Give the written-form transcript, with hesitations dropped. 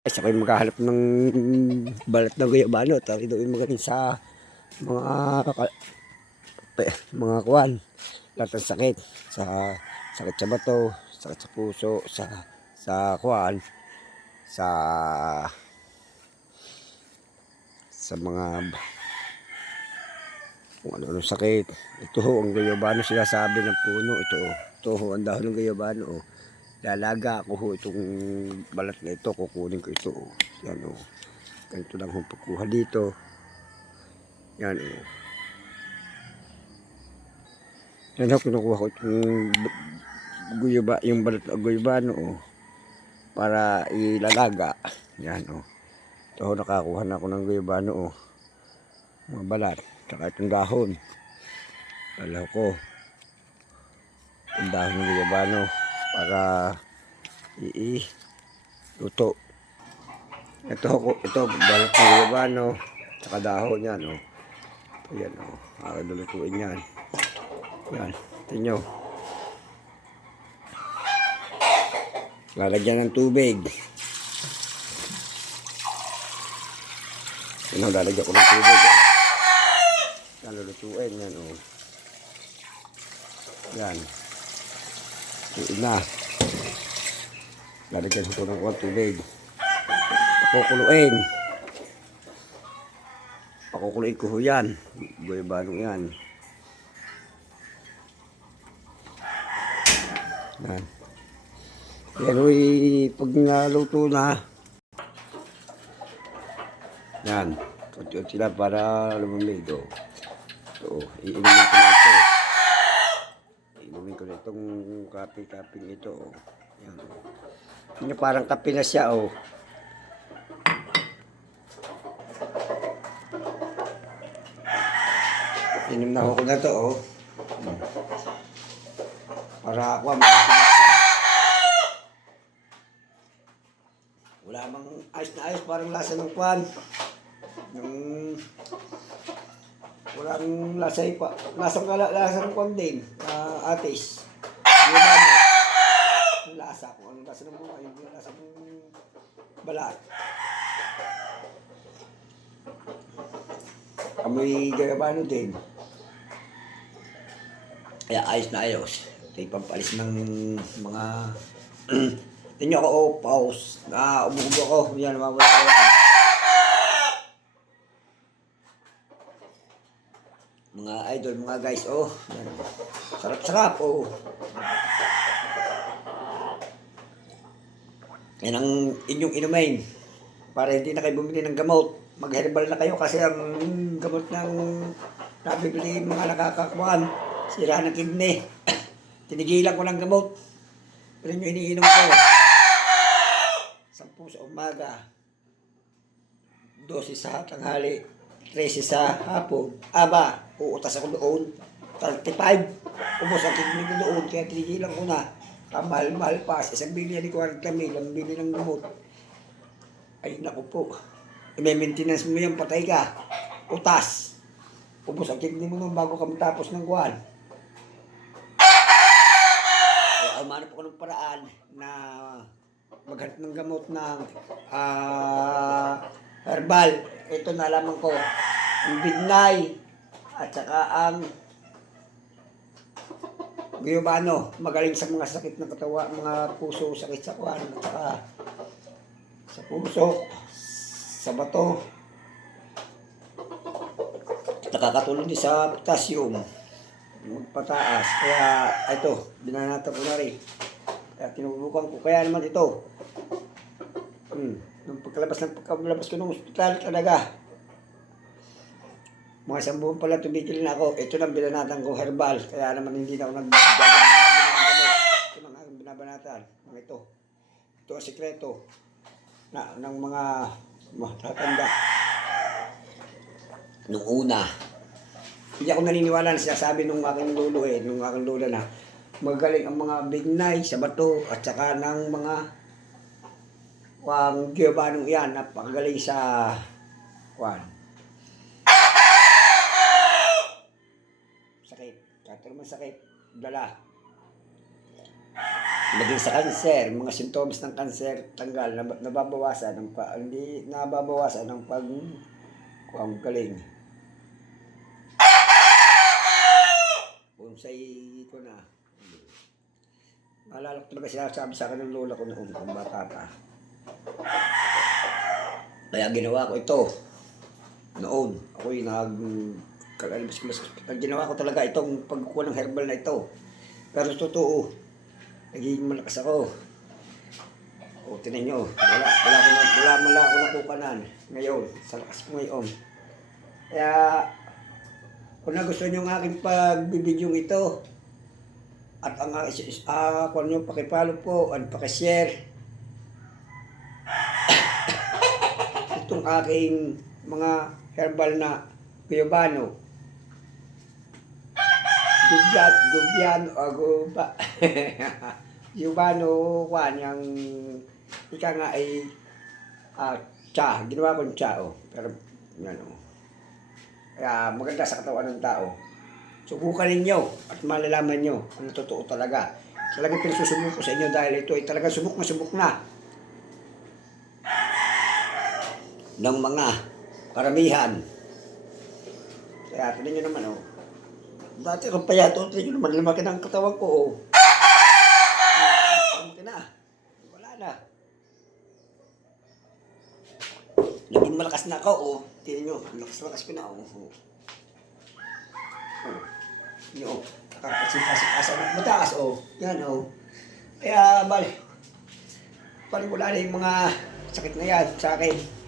Kasi ako'y maghahanap ng balat ng guyabano. Tapos ito ay magaling sa mga mga kuwan. Lahat ng sakit. Sa sakit sa bato, sakit sa puso, sa kuwan, sa mga kung ano sakit. Ito ho ang guyabano, sinasabi ng puno. Ito ho ang dahon ng guyabano. Oh. Lalaga ako ho itong balat na ito. Kukunin ko ito. Oh. Yan o. Oh. Ganito lang ho pagkuha dito. Yan o. Oh. Yan ho, kinukuha ko itong yung balat na guyabano o. Para ilalaga. Yan o. Ito ho, nakakuha na ako ng guyabano o. Mga balat. Saka itong dahon. Alaw ko. Itong dahon ng guyabano. Para luto. Ito balat ng guyabano. Saka dahon yan o. Ayan o. Lulutuin yan. Yan. Ito nyo. Lalagyan ng tubig. Yan o. Lalagyan ko ng tubig. Yan. Lulutuin. Yan o. Yan. Lutuin na. Lalagyan ko ng tubig. Pakukuluin. Pakukuluin ko yan. Guyabano yan. Yan. Pero pag naluto na, yan. Kunti-kunti lang para lumamig. Ito. Iinumin ko na ito. Iinumin ko na itong kape-kaping ito. Yan. Yan parang kape na siya. Inom na ako na ito. Para ako wala mang ayos na ayos, parang lasa ng kwan. Walang lasa pa. Lasang kwan din. Atis. Yung lasa ko. Anong lasa ng mga? Yung lasa ng balat. Amoy guyabano din. Kaya ayos na ayos. Ito yung pampalis ng mga tingnan ako, pause. Umuubo ako. Yan, mawala ko. Mga idol, mga guys, yan. Sarap-sarap, Yan ang inyong inumin. Para hindi na kayo bumili ng gamot. Mag-herbal na kayo kasi ang gamot ng nabibili mga nakakakuan. Sira ng kidney. Tinigilan ko ng gamot. Pero yung iniinom ko. 10 sa umaga. 12 sa tanghali. 13 sa hapon. Uutas ako doon. 35. Ubos ang kidney ko doon. Kaya tinigilan ko na. Kamahal-mahal pa. Isang bilyan ni 40 mil. Ang bili ng gamot. Ay naku po. May maintenance mo yan. Patay ka. Utas. Ubos ang kidney mo nun bago ka matapos ng kuwan. Kaya umanap ako ng paraan na maghanap ng gamot ng herbal. Ito nalaman ko. Ang bignay at saka ang guyabano. Magaling sa mga sakit ng katawan, mga puso, sakit sa kuwan, at saka sa puso, sa bato. Nakakatulong din sa potassium. Magpataas. Kaya ito, binanatan ko na rin. Kaya tinubukan ko. Kaya naman ito. Nung pagkalabas ko ng ospital talaga. Mga 1 buwan pala tumigil na ako. Ito lang binanatan ko, herbal. Kaya naman hindi na ako nagbabanatan. Ito lang ang binabanatan. Ito. Ito ang sikreto ng mga matatanda. Nung una, hindi ako naniniwala na sinasabi nung aking lolo nung aking lola na magaling ang mga bignay sa bato at saka ng mga giyabanong iyan, napakagaling sa kwan. Sakit. Kahit naman sakit, dala. Maging sa kanser, mga sintomas ng kanser, tanggal, nababawasan ng hindi nababawasan ng ang galing. Kung ko na. Maalala ko talaga sinasabi sa akin ng lola ko noon kung bata pa. Kaya ginawa ko ito. Noon, ako'y ginawa ko talaga itong pagkukuha ng herbal na ito. Pero totoo, nagiging malakas ako. O, tinan nyo, wala ako nakukanan ngayon, sa lakas ko ngayon. Kaya, kung nagustuhan nyo ang aking pagbibidyong ito, at ang kung nyo, pakipalo po, at pakishare, itong aking mga herbal na Guyabano. Guyabano, yung ika nga ay tsa, ginawa kong tsa, pero yan kaya maganda sa katawan ng tao. Subukan ninyo at malalaman nyo kung totoo talaga. Talagang pinagsusubok ko sa inyo dahil ito ay talagang subok na ng mga karamihan. Kaya tignan nyo naman, dati kung payato, tignan nyo naman, lumaki ng katawan ko, wala na. Naging malakas na ako, tignan nyo, lakas ko na, Yun, nakakasipasa ng mataas, yan, Kaya, wala na yung mga sakit na yan sa akin.